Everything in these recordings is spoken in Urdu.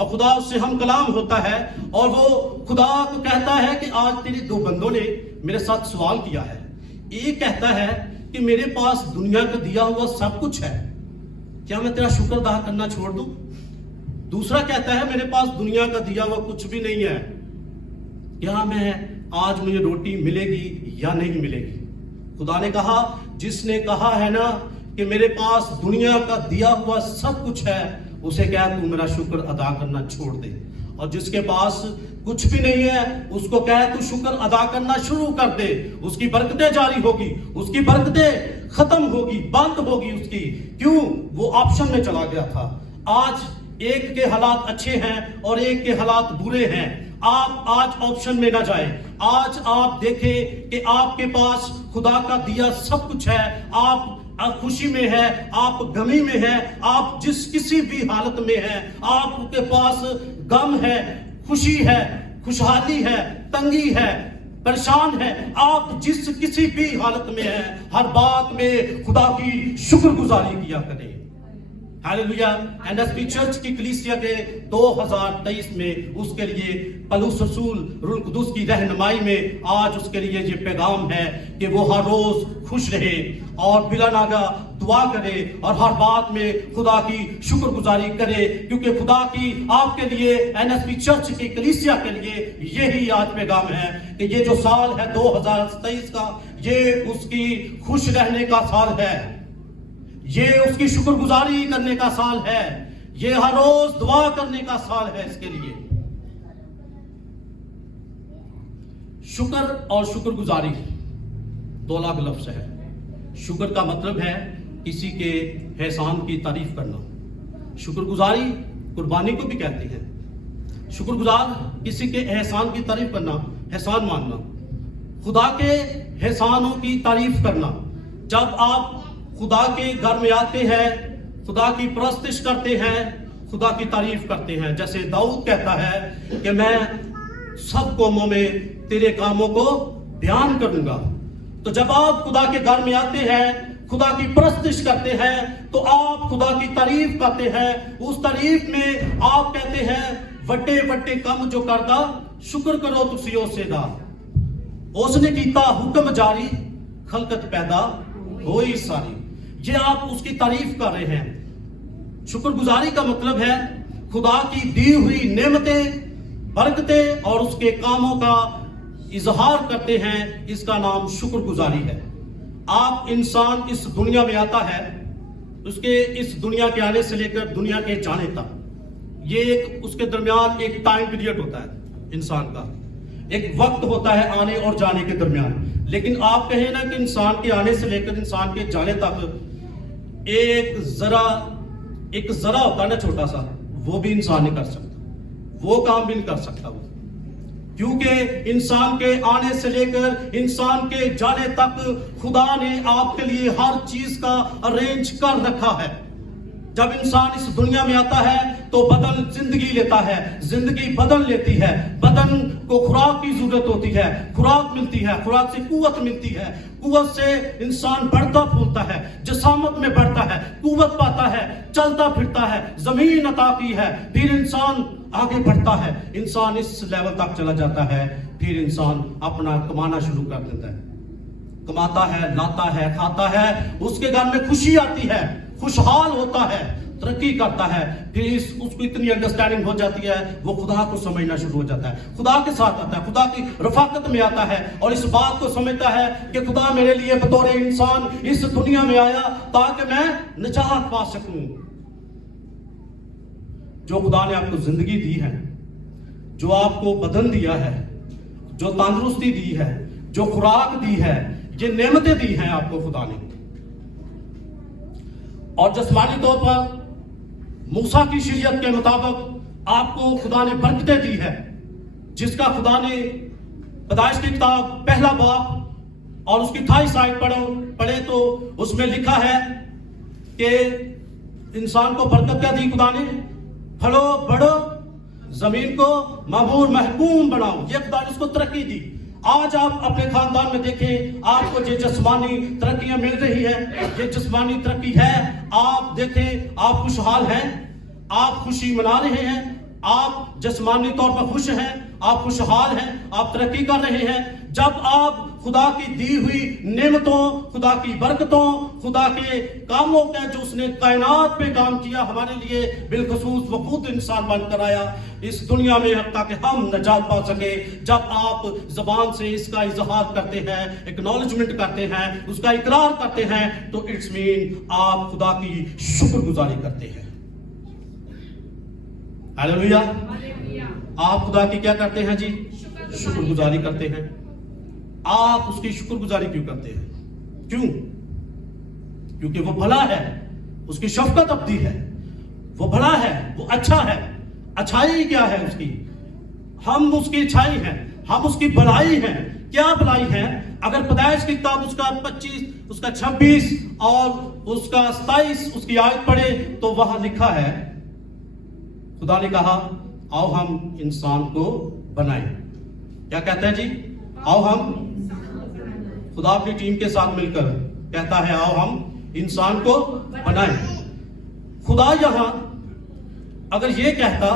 اور خدا اس سے ہم کلام ہوتا ہے اور وہ خدا کو کہتا ہے کہ آج تیرے دو بندوں نے میرے ساتھ سوال کیا ہے. ایک کہتا ہے کہ میرے پاس دنیا کا دیا ہوا سب کچھ ہے, کیا میں تیرا شکر ادا کرنا چھوڑ دوں؟ دوسرا کہتا ہے میرے پاس دنیا کا دیا ہوا کچھ بھی نہیں ہے, کیا میں آج مجھے روٹی ملے گی یا نہیں ملے گی؟ خدا نے کہا جس نے کہا ہے نا کہ میرے پاس دنیا کا دیا ہوا سب کچھ ہے, اسے کہہ تو میرا شکر ادا کرنا چھوڑ دے. اور جس کے پاس کچھ بھی نہیں ہے اس کو کہے تو شکر ادا کرنا شروع کر دے, اس کی برکتیں جاری ہوگی, اس کی برکتیں ختم ہوگی, بند ہوگی اس کی. کیوں؟ وہ آپشن میں چلا گیا تھا. آج ایک کے حالات اچھے ہیں اور ایک کے حالات برے ہیں. آپ آج آپشن میں نہ جائیں. آج آپ دیکھیں کہ آپ کے پاس خدا کا دیا سب کچھ ہے, آپ خوشی میں ہے, آپ غمی میں ہے, آپ جس کسی بھی حالت میں ہے, آپ کے پاس غم ہے, خوشی ہے, خوشحالی ہے, تنگی ہے, پریشان ہے, آپ جس کسی بھی حالت میں ہیں, ہر بات میں خدا کی شکر گزاری کیا کریں. ہاللیلویا. NSP چرچ کی کلیسیا کے 2023 میں اس کے لیے پولس رسول روح القدس کی رہنمائی میں آج اس کے لیے یہ پیغام ہے کہ وہ ہر روز خوش رہے اور بلا ناگا دعا کرے اور ہر بات میں خدا کی شکر گزاری کرے, کیونکہ خدا کی آپ کے لیے NSP چرچ کی کلیسیا کے لیے یہی آج پیغام ہے کہ یہ جو سال ہے 2023 کا, یہ اس کی خوش رہنے کا سال ہے, یہ اس کی شکر گزاری کرنے کا سال ہے, یہ ہر روز دعا کرنے کا سال ہے. اس کے لیے شکر اور شکر گزاری دو الگ لفظ ہے. شکر کا مطلب ہے کسی کے احسان کی تعریف کرنا. شکر گزاری قربانی کو بھی کہتے ہیں. شکر گزار کسی کے احسان کی تعریف کرنا, احسان ماننا, خدا کے احسانوں کی تعریف کرنا. جب آپ خدا کے گھر میں آتے ہیں, خدا کی پرستش کرتے ہیں, خدا کی تعریف کرتے ہیں, جیسے داؤد کہتا ہے کہ میں سب قوموں میں تیرے کاموں کو بیان کروں گا. تو جب آپ خدا کے گھر میں آتے ہیں, خدا کی پرستش کرتے ہیں, تو آپ خدا کی تعریف کرتے ہیں. اس تعریف میں آپ کہتے ہیں وڈے وڈے کم جو کردا شکر کرو تسی اسے دا, اس نے کیتا حکم جاری خلقت پیدا ہوئی ساری. یہ آپ اس کی تعریف کر رہے ہیں. شکر گزاری کا مطلب ہے خدا کی دی ہوئی نعمتیں, برکتیں اور اس کے کاموں کا اظہار کرتے ہیں. اس کا نام شکر گزاری ہے. آپ انسان اس دنیا میں آتا ہے, اس کے اس دنیا کے آنے سے لے کر دنیا کے جانے تک, یہ ایک اس کے درمیان ایک ٹائم پیریڈ ہوتا ہے. انسان کا ایک وقت ہوتا ہے آنے اور جانے کے درمیان. لیکن آپ کہیں نا کہ انسان کے آنے سے لے کر انسان کے جانے تک ایک ذرا ہوتا ہے نا چھوٹا سا, وہ بھی انسان نہیں کر سکتا, وہ کام بھی نہیں کر سکتا وہ, کیونکہ انسان کے آنے سے لے کر انسان کے جانے تک خدا نے آپ کے لیے ہر چیز کا ارینج کر رکھا ہے. جب انسان اس دنیا میں آتا ہے تو بدن زندگی لیتا ہے, زندگی بدن لیتی ہے, بدن کو خوراک کی ضرورت ہوتی ہے, خوراک ملتی ہے, خوراک سے قوت ملتی ہے, قوت سے انسان بڑھتا پھولتا ہے, جسامت میں بڑھتا ہے, قوت پاتا ہے, چلتا پھرتا ہے, زمین عطا کی ہے, پھر انسان آگے بڑھتا ہے, انسان اس لیول تک چلا جاتا ہے, پھر انسان اپنا کمانا شروع کر دیتا ہے, کماتا ہے, لاتا ہے, کھاتا ہے, اس کے گھر میں خوشی آتی ہے, خوشحال ہوتا ہے, ترقی کرتا ہے, پھر اس کو اتنی انڈرسٹینڈنگ ہو جاتی ہے, وہ خدا کو سمجھنا شروع ہو جاتا ہے, خدا کے ساتھ آتا ہے, خدا کی رفاقت میں آتا ہے اور اس بات کو سمجھتا ہے کہ خدا میرے لیے بطور انسان اس دنیا میں آیا تاکہ میں نجات پا سکوں. جو خدا نے آپ کو زندگی دی ہے, جو آپ کو بدن دیا ہے, جو تندرستی دی ہے, جو خوراک دی ہے, یہ نعمتیں دی ہیں آپ کو خدا نے. اور جسمانی طور پر موسیٰ کی شریعت کے مطابق آپ کو خدا نے برکتیں دی ہے, جس کا خدا نے پیدائش کی کتاب پہلا باب اور اس کی 28 آیت پڑھے تو اس میں لکھا ہے کہ انسان کو برکت کیا دی خدا نے؟ پھلو بڑھو, زمین کو معمور محکوم بناؤ. یہ خدا نے اس کو ترقی دی. آج آپ اپنے خاندان میں دیکھیں, آپ کو یہ جسمانی ترقیاں مل رہی ہے, یہ جسمانی ترقی ہے. آپ دیکھیں آپ خوشحال ہیں, آپ خوشی منا رہے ہیں, آپ جسمانی طور پر خوش ہیں، آپ خوشحال ہیں، آپ ترقی کر رہے ہیں، جب آپ خدا کی دی ہوئی نعمتوں، خدا کی برکتوں، خدا کے کاموں کا جو اس نے کائنات پہ کام کیا ہمارے لیے، بالخصوص وہ خود انسان بن کر آیا اس دنیا میں تاکہ ہم نجات پا سکے، جب آپ زبان سے اس کا اظہار کرتے ہیں، ایکنالجمنٹ کرتے ہیں، اس کا اقرار کرتے ہیں، تو اٹس مین آپ خدا کی شکر گزاری کرتے ہیں۔ ہاللیلویا۔ آپ خدا کی کیا کرتے ہیں جی؟ شکر گزاری کرتے ہیں۔ آپ اس کی شکر گزاری کیوں کرتے ہیں؟ کیوں؟ کیونکہ وہ بھلا ہے، اس کی شفقت ابدی ہے، وہ بھلا ہے، وہ اچھا ہے۔ اچھائی کیا ہے اس کی؟ ہم اس کی اچھائی ہیں، ہم اس کی بھلائی ہیں۔ کیا بھلائی ہے؟ اگر پیدائش کی کتاب اس کا 25، اس کا 26 اور اس کا 27 اس کی آیت پڑھے تو وہاں لکھا ہے، خدا نے کہا آؤ ہم انسان کو بنائیں۔ کیا کہتا ہے جی؟ آؤ ہم، خدا اپنی ٹیم کے ساتھ مل کر کہتا ہے آؤ ہم انسان کو بنائیں۔ خدا یہاں اگر یہ کہتا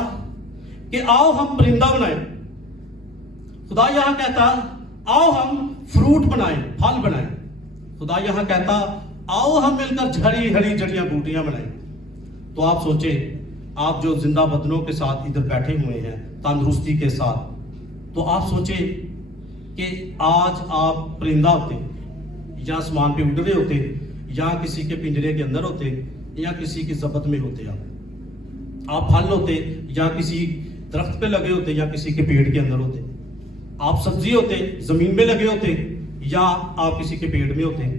کہ آؤ ہم پرندہ بنائیں، خدا یہاں کہتا آؤ ہم فروٹ بنائیں، پھل بنائیں، خدا یہاں کہتا آؤ ہم مل کر جھڑی ہری جڑیاں بوٹیاں بنائیں، تو آپ سوچیں، آپ جو زندہ بدنوں کے ساتھ ادھر بیٹھے ہوئے ہیں تندرستی کے ساتھ، تو آپ سوچیں کہ آج آپ پرندہ ہوتے یا آسمان پہ اڑ رہے ہوتے یا کسی کے پنجرے کے اندر ہوتے یا کسی کی ضبط میں ہوتے، آپ پھل ہوتے یا کسی درخت پہ لگے ہوتے یا کسی کے پیڑ کے اندر ہوتے، آپ سبزی ہوتے زمین میں لگے ہوتے یا آپ کسی کے پیڑ میں ہوتے۔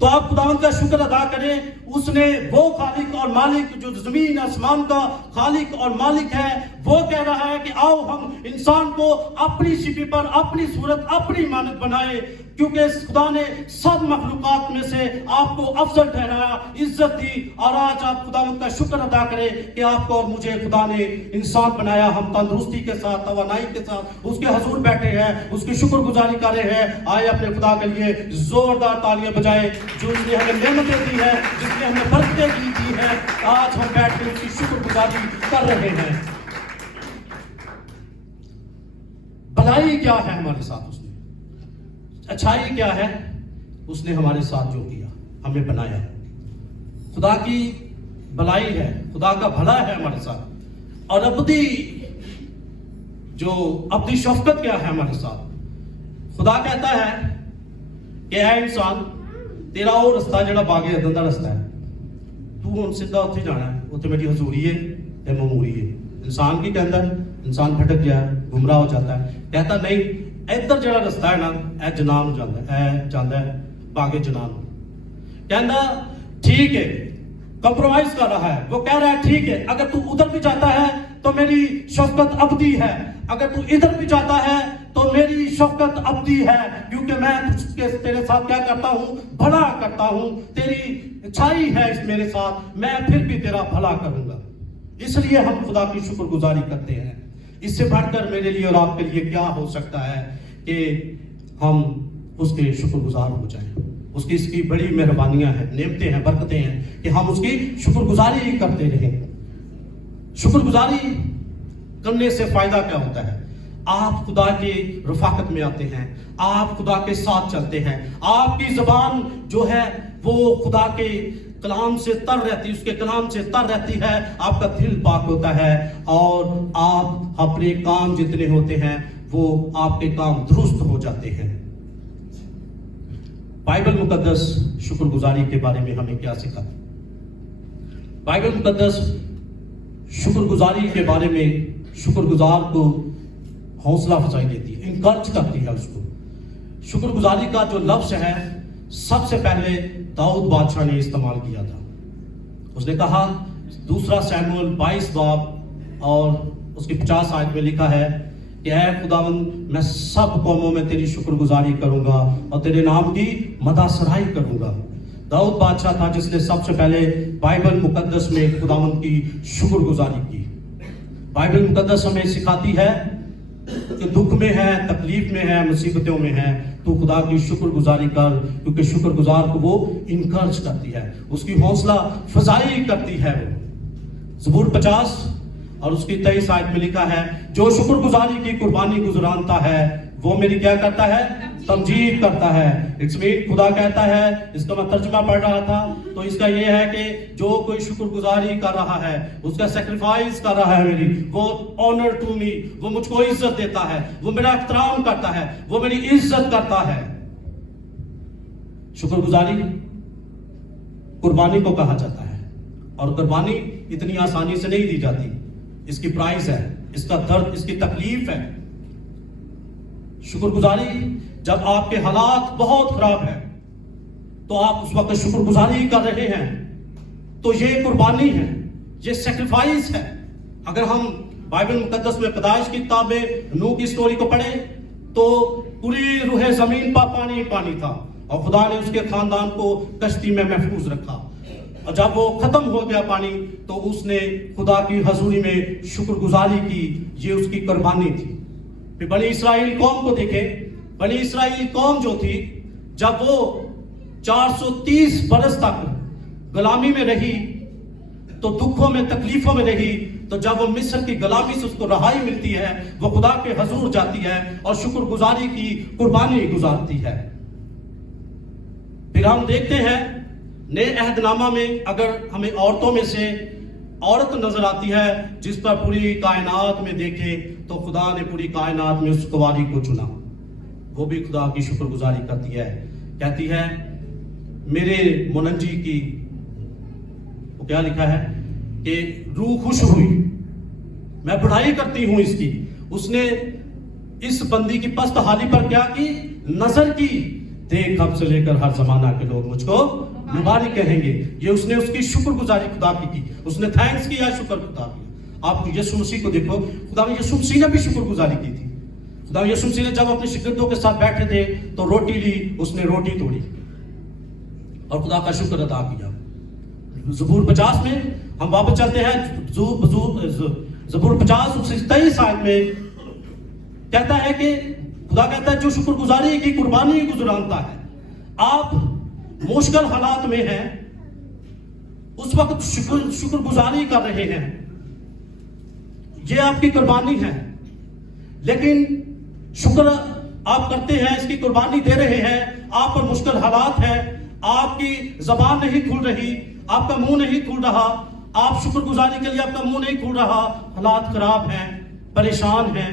تو آپ خداوند کا شکر ادا کریں، اس نے وہ خالق اور مالک جو زمین آسمان کا خالق اور مالک ہے، وہ کہہ رہا ہے کہ آؤ ہم انسان کو اپنی شکل پر، اپنی صورت، اپنی مانند بنائے، کیونکہ خدا نے سب مخلوقات میں سے آپ کو افضل ٹھہرایا، عزت دی، اور آج آپ خداوند کا شکر ادا کریں کہ آپ کو اور مجھے خدا نے انسان بنایا، ہم تندرستی کے ساتھ، توانائی کے ساتھ اس کے حضور بیٹھے ہیں، اس کی شکر گزاری کر رہے ہیں۔ آئے اپنے خدا کے لیے زوردار تالیاں بجائے جو اس نے ہمیں نعمتیں دی ہیں، جس نے ہمیں برکتیں دی ہیں، آج ہم بیٹھ کے اس کی شکر گزاری کر رہے ہیں۔ بھلائی کیا ہے ہمارے ساتھ اس نے، اچھائی کیا ہے اس نے ہمارے ساتھ جو کیا، ہمیں بنایا، خدا کی بھلائی ہے، خدا کا بھلا ہے ہمارے ساتھ، اور ابدی شفقت کیا ہے ہمارے ساتھ۔ خدا کہتا ہے کہ اے انسان، تیرا وہ رستہ جڑا باغ عدن دا رستہ ہے، تو ہن سیدھا اتھے جانا ہے، اتھے میری حضوری ہے تے معموری ہے۔ انسان کی کہندا ہے، انسان بھٹک گیا ہے، گمراہ ہو جاتا ہے، کہتا نہیں ادھر جڑا رستہ ہے نا، اے جنان جاندا ہے، اے جاندا ہے باغ جنان۔ کہندا ٹھیک ہے، کمپرومائز کر رہا ہے، وہ کہہ رہا ہے ٹھیک ہے، اگر تو ادھر بھی جاتا ہے تو میری شفقت ابدی ہے، اگر تو ادھر بھی جاتا ہے تو میری شفقت ابدی ہے، کیونکہ میں تیرے ساتھ کیا کرتا ہوں، بھلا کرتا ہوں، تیری اچھائی ہے اس میرے ساتھ، میں پھر بھی تیرا بھلا کروں گا۔ اس لیے ہم خدا کی شکر گزاری کرتے ہیں۔ اس سے بڑھ کر میرے لیے اور آپ کے لیے کیا ہو سکتا ہے کہ ہم اس کے شکر گزار ہو جائیں۔ اس کی بڑی مہربانیاں ہیں، نعمتیں ہیں، برکتیں ہیں کہ ہم اس کی شکر گزاری کرتے رہیں۔ شکر گزاری کرنے سے فائدہ کیا ہوتا ہے؟ آپ خدا کی رفاقت میں آتے ہیں، آپ خدا کے ساتھ چلتے ہیں، آپ کی زبان جو ہے وہ خدا کے کلام سے تر رہتی، اس کے کلام سے تر رہتی ہے، آپ کا دل پاک ہوتا ہے، اور آپ اپنے کام جتنے ہوتے ہیں وہ آپ کے کام درست ہو جاتے ہیں۔ بائبل مقدس شکر گزاری کے بارے میں ہمیں کیا سکھاتا ہے؟ بائبل مقدس شکر گزاری کے بارے میں شکر گزار کو حوصلہ افزائی دیتی ہے، انکرج کرتی ہے اس کو۔ شکر گزاری کا جو لفظ ہے سب سے پہلے داؤد بادشاہ نے استعمال کیا تھا۔ اس نے کہا، دوسرا سیموئیل 22 باب اور اس کی 50 آیت میں لکھا ہے کہ اے خداوند، میں سب قوموں میں تیری شکر گزاری کروں گا اور تیرے نام کی مدح سرائی کروں گا۔ داؤد بادشاہ تھا جس نے سب سے پہلے بائبل مقدس میں خداوند کی شکر گزاری کی۔ بائبل مقدس ہمیں سکھاتی ہے کہ دکھ میں ہے، تکلیف میں ہے، مصیبتوں میں ہے تو خدا کی شکر گزاری کر، کیونکہ شکر گزار کو وہ انکرج کرتی ہے، اس کی حوصلہ فزائی کرتی ہے۔ وہ زبور 50 اور اس کی 23 آیت میں لکھا ہے جو شکر گزاری کی قربانی گزرانتا ہے وہ میری کیا کرتا ہے؟ تمجید کرتا ہے. اٹس مین خدا کہتا ہے, اس کا میں ترجمہ پڑھ رہا تھا تو اس کا یہ ہے کہ جو کوئی شکر گزاری کر رہا ہے, اس کا سیکریفائس کر رہا ہے میری, وہ آنر ٹو می, وہ مجھ کو عزت دیتا ہے, وہ میرا احترام کرتا ہے, وہ میری عزت کرتا ہے. شکر گزاری قربانی کو کہا جاتا ہے, اور قربانی اتنی آسانی سے نہیں دی جاتی. اس کی پرائز ہے, اس کا درد, اس کی تکلیف ہے. شکر گزاری جب آپ کے حالات بہت خراب ہیں تو آپ اس وقت شکر گزاری کر رہے ہیں, تو یہ قربانی ہے, یہ سیکریفائس ہے. اگر ہم بائبل مقدس میں پیدائش کی کتاب میں نوح کی سٹوری کو پڑھیں تو پوری روح زمین پر پانی پانی تھا, اور خدا نے اس کے خاندان کو کشتی میں محفوظ رکھا. اور جب وہ ختم ہو گیا پانی تو اس نے خدا کی حضوری میں شکر گزاری کی. یہ اس کی قربانی تھی. پھر بنی اسرائیل قوم کو دیکھیں. بنی اسرائیل قوم جو تھی, جب وہ 430 برس تک غلامی میں رہی تو دکھوں میں تکلیفوں میں رہی, تو جب وہ مصر کی غلامی سے اس کو رہائی ملتی ہے وہ خدا کے حضور جاتی ہے اور شکر گزاری کی قربانی گزارتی ہے. پھر ہم دیکھتے ہیں نئے عہد نامہ میں اگر ہمیں عورتوں میں سے عورت نظر آتی ہے جس پر پوری کائنات میں دیکھے تو خدا نے پوری کائنات میں اس کنواری کو چنا. وہ بھی خدا کی شکر گزاری کرتی ہے, کہتی ہے میرے منجی کی, وہ کیا لکھا ہے کہ روح خوش ہوئی, میں بڑائی کرتی ہوں اس کی. اس نے اس بندی کی پست حالی پر کیا کی؟ نظر کی. دیکھ اب سے لے کر ہر زمانہ کے لوگ مجھ کو مبارک کہیں گے. یہ اس نے اس کی شکر گزاری خدا کی, اس نے تھینکس کیا, شکر خدا کیا. آپ یسوع مسیح کو دیکھو, خدا میں یسوع مسیح نے بھی شکر گزاری کی تھی. خدا یسوع مسیح نے جب اپنے شاگردوں کے ساتھ بیٹھے تھے تو روٹی لی, اس نے روٹی توڑی اور خدا کا شکر ادا کیا. زبور 50 میں ہم واپس چلتے ہیں. زبور 50 23 آیت میں کہتا ہے کہ خدا کہتا ہے جو شکر گزاری کی قربانی گزرانتا ہے. آپ مشکل حالات میں ہیں, اس وقت شکر گزاری کر رہے ہیں, یہ آپ کی قربانی ہے. لیکن شکر آپ کرتے ہیں, اس کی قربانی دے رہے ہیں, آپ پر مشکل حالات ہیں, آپ کی زبان نہیں کھل رہی, آپ کا منہ نہیں کھل رہا, آپ شکر گزاری کے لیے آپ کا منہ نہیں کھل رہا, حالات خراب ہیں, پریشان ہیں,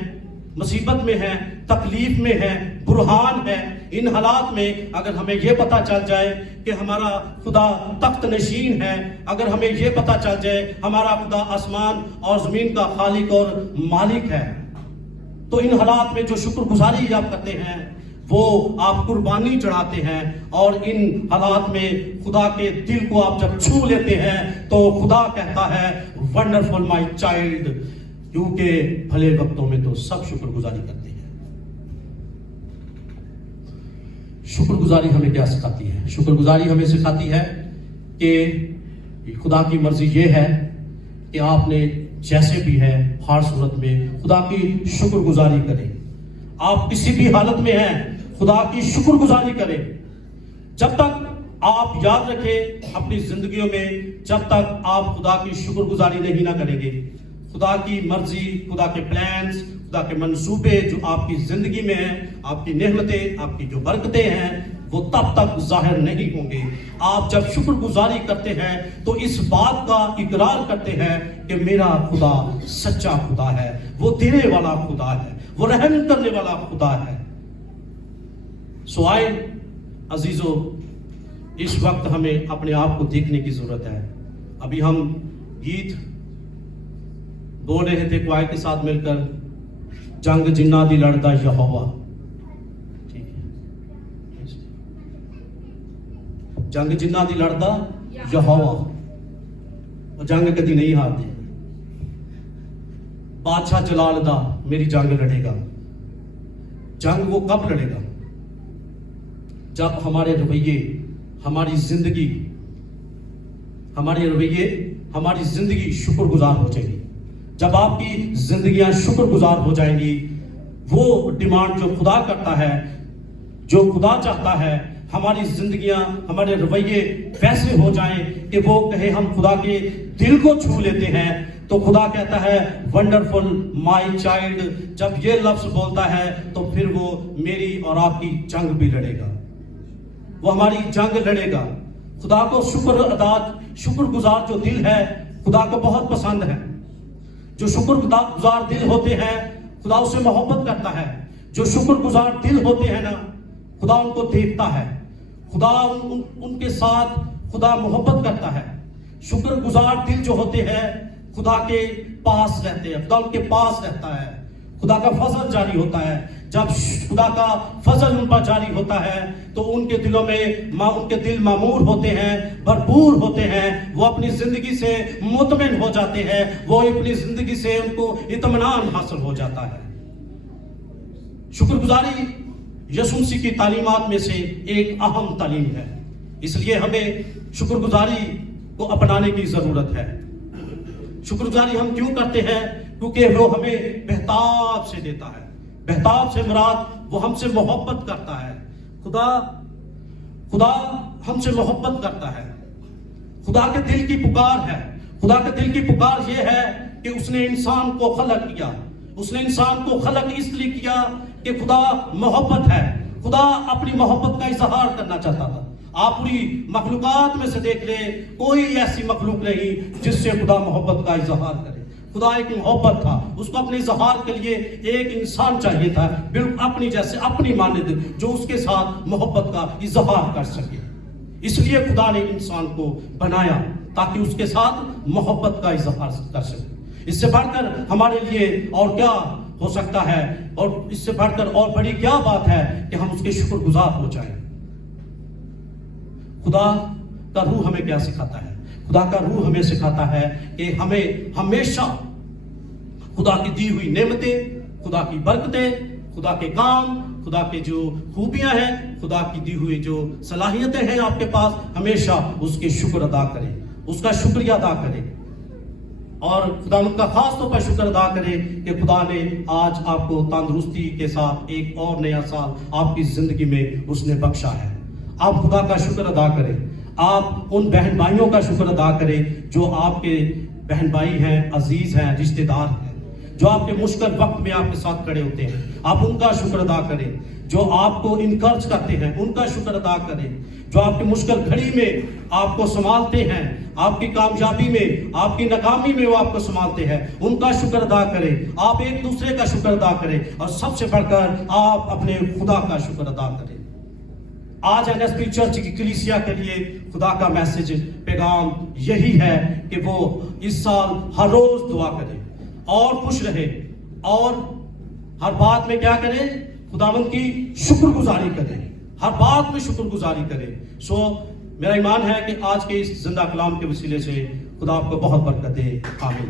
مصیبت میں ہیں, تکلیف میں ہیں, برہان ہے. ان حالات میں اگر ہمیں یہ پتا چل جائے کہ ہمارا خدا تخت نشین ہے, اگر ہمیں یہ پتا چل جائے ہمارا خدا آسمان اور زمین کا خالق اور مالک ہے, تو ان حالات میں جو شکر گزاری آپ کرتے ہیں وہ آپ قربانی چڑھاتے ہیں. اور ان حالات میں خدا کے دل کو آپ جب چھو لیتے ہیں تو خدا کہتا ہے ونڈرفل مائی چائلڈ, کیونکہ بھلے وقتوں میں تو سب شکر گزاری کرتے ہیں. شکر گزاری ہمیں کیا سکھاتی ہے؟ شکر گزاری ہمیں سکھاتی ہے کہ خدا کی مرضی یہ ہے کہ آپ نے جیسے بھی ہے ہر صورت میں خدا کی شکر گزاری کریں. آپ کسی بھی حالت میں ہیں خدا کی شکر گزاری کریں. جب تک آپ یاد رکھیں اپنی زندگیوں میں, جب تک آپ خدا کی شکر گزاری نہیں نہ کریں گے, خدا کی مرضی, خدا کے پلانز, خدا کے منصوبے جو آپ کی زندگی میں ہیں, آپ کی نعمتیں, آپ کی جو برکتیں ہیں, وہ تب تک ظاہر نہیں ہوں گے. آپ جب شکر گزاری کرتے ہیں تو اس بات کا اقرار کرتے ہیں کہ میرا خدا سچا خدا ہے, وہ دینے والا خدا ہے, وہ رحم کرنے والا خدا ہے. سو آئے عزیزو, اس وقت ہمیں اپنے آپ کو دیکھنے کی ضرورت ہے. ابھی ہم گیت بول رہے تھے کوائر کے ساتھ مل کر, جنگ جنہ دی لڑدا یہوہ, ٹھیک ہے, جنگ جنہ دی لڑدا یہوہ, وہ جنگ کدی نہیں ہارتے. بادشاہ جلال دا میری جنگ لڑے گا. جنگ وہ کب لڑے گا؟ جب ہمارے رویے, ہماری زندگی, ہماری زندگی شکر گزار ہو جائے گی. جب آپ کی زندگیاں شکر گزار ہو جائیں گی, وہ ڈیمانڈ جو خدا کرتا ہے, جو خدا چاہتا ہے, ہماری زندگیاں, ہمارے رویے ویسے ہو جائیں کہ وہ کہے ہم خدا کے دل کو چھو لیتے ہیں, تو خدا کہتا ہے ونڈرفل مائی چائلڈ. جب یہ لفظ بولتا ہے تو پھر وہ میری اور آپ کی جنگ بھی لڑے گا, وہ ہماری جنگ لڑے گا. خدا کو شکر گزار جو دل ہے خدا کو بہت پسند ہے. جو شکر گزار دل ہوتے ہیں خدا اسے محبت کرتا ہے. جو شکر گزار دل ہوتے ہیں نا خدا ان کو دیکھتا ہے, خدا ان کے ساتھ خدا محبت کرتا ہے. شکر گزار دل جو ہوتے ہیں خدا کے پاس رہتے ہیں, خدا ان کے پاس رہتا ہے. خدا کا فضل جاری ہوتا ہے. جب خدا کا فضل ان پر جاری ہوتا ہے تو ان کے دلوں میں ان کے دل معمور ہوتے ہیں, بھرپور ہوتے ہیں. وہ اپنی زندگی سے مطمئن ہو جاتے ہیں, وہ اپنی زندگی سے ان کو اطمینان حاصل ہو جاتا ہے. شکر گزاری یسوع مسیح کی تعلیمات میں سے ایک اہم تعلیم ہے. اس لیے ہمیں شکر گزاری کو اپنانے کی ضرورت ہے. شکر گزاری ہم کیوں کرتے ہیں؟ کیونکہ وہ ہمیں بہتاب سے دیتا ہے. بہتاب سے مراد وہ ہم سے محبت کرتا ہے. خدا ہم سے محبت کرتا ہے. خدا کے دل کی پکار ہے. خدا کے دل کی پکار یہ ہے کہ اس نے انسان کو خلق کیا. اس نے انسان کو خلق اس لیے کیا کہ خدا محبت ہے. خدا اپنی محبت کا اظہار کرنا چاہتا تھا. آپ پوری مخلوقات میں سے دیکھ لیں, کوئی ایسی مخلوق نہیں جس سے خدا محبت کا اظہار کرے. خدا ایک محبت تھا, اس کو اپنے اظہار کے لیے ایک انسان چاہیے تھا بالکل اپنی جیسے, اپنی مانند, جو اس کے ساتھ محبت کا اظہار کر سکے. اس لیے خدا نے انسان کو بنایا تاکہ اس کے ساتھ محبت کا اظہار کر سکے. اس سے بڑھ کر ہمارے لیے اور کیا ہو سکتا ہے, اور اس سے بڑھ کر اور بڑی کیا بات ہے کہ ہم اس کے شکر گزار ہو جائیں. خدا کا روح ہمیں کیا سکھاتا ہے؟ خدا کا روح ہمیں سکھاتا ہے کہ ہمیں ہمیشہ خدا کی دی ہوئی نعمتیں, خدا کی برکتیں, خدا کے کام, خدا کے جو خوبیاں ہیں, خدا کی دی ہوئی جو صلاحیتیں ہیں آپ کے پاس, ہمیشہ اس کے شکر ادا کریں, اس کا شکریہ ادا کریں. اور خدا ان کا خاص طور پر شکر ادا کریں کہ خدا نے آج آپ کو تندرستی کے ساتھ ایک اور نیا سال آپ کی زندگی میں اس نے بخشا ہے. آپ خدا کا شکر ادا کریں. آپ ان بہن بھائیوں کا شکر ادا کریں جو آپ کے بہن بھائی ہیں, عزیز ہیں, رشتہ دار ہیں, جو آپ کے مشکل وقت میں آپ کے ساتھ کھڑے ہوتے ہیں. آپ ان کا شکر ادا کریں. جو آپ کو انکرج کرتے ہیں ان کا شکر ادا کریں. جو آپ کی مشکل گھڑی میں آپ کو سنبھالتے ہیں, آپ کی کامیابی میں, آپ کی ناکامی میں وہ آپ کو سنبھالتے ہیں, ان کا شکر ادا کریں. آپ ایک دوسرے کا شکر ادا کریں, اور سب سے بڑھ کر آپ اپنے خدا کا شکر ادا کریں. آج NSP چرچ کی کلیسیا کے لیے خدا کا میسج, پیغام یہی ہے کہ وہ اس سال ہر روز دعا کرے اور خوش رہے, اور ہر بات میں کیا کرے؟ خداوند کی شکر گزاری کرے, ہر بات میں شکر گزاری کرے. میرا ایمان ہے کہ آج کے اس زندہ کلام کے وسیلے سے خدا آپ کو بہت برکت دے. آمین.